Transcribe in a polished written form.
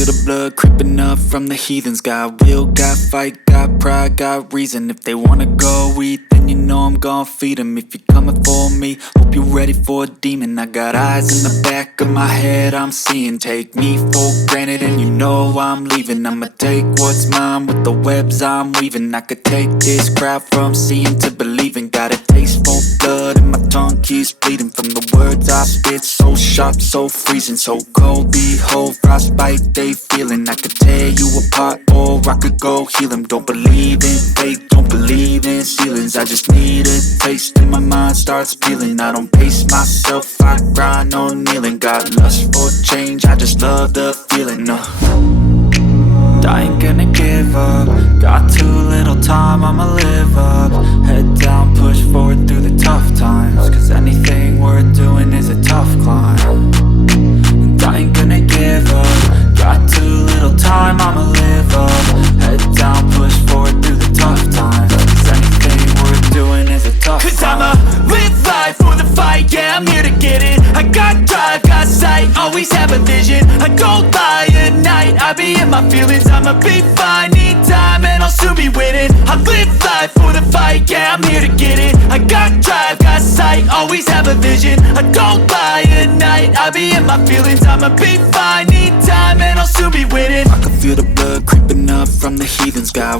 feel the blood creeping up from the heathens. Got will, got fight, got pride, got reason. If they wanna go eat, then you know I'm gon' feed them. If you're coming for me, hope you're ready for a demon. I got eyes in the back of my head, I'm seeing. Take me for granted and you know I'm leaving. I'ma take what's mine with the webs I'm weaving. I could take this crowd from seeing to believing. Got a taste for blood and my tongue keeps bleeding from the words I spit. So sharp, so freezing, so cold. Behold, frostbite they feeling. I could tear you apart or I could go heal them. Don't believe in fate, don't believe in ceilings. I just need a taste and my mind starts peeling. I don't pace myself, I grind on kneeling. Got lust for change, I just love the feeling. I ain't gonna give up. Got too little time, I'ma live up. Head down, push forward through the tough times. Cause anything worth doing is a tough climb. And I ain't gonna give up. Got too little time, I'ma live up. Head down, push forward through the tough times. Cause anything worth doing is a tough climb. Cause I'ma live life for the fight, yeah, I'm here to get it. I got drive, got sight, always have a vision. I don't lie at night, I be in my feelings. I'ma be fine, need time and I'll soon be winning. I live life for the fight, yeah, I'm here to get it. I got drive, got sight, always have a vision. I don't lie at night, I be in my feelings. I'ma be fine, need time and I'll soon be winning. I can feel the blood creeping up from the heathens. Got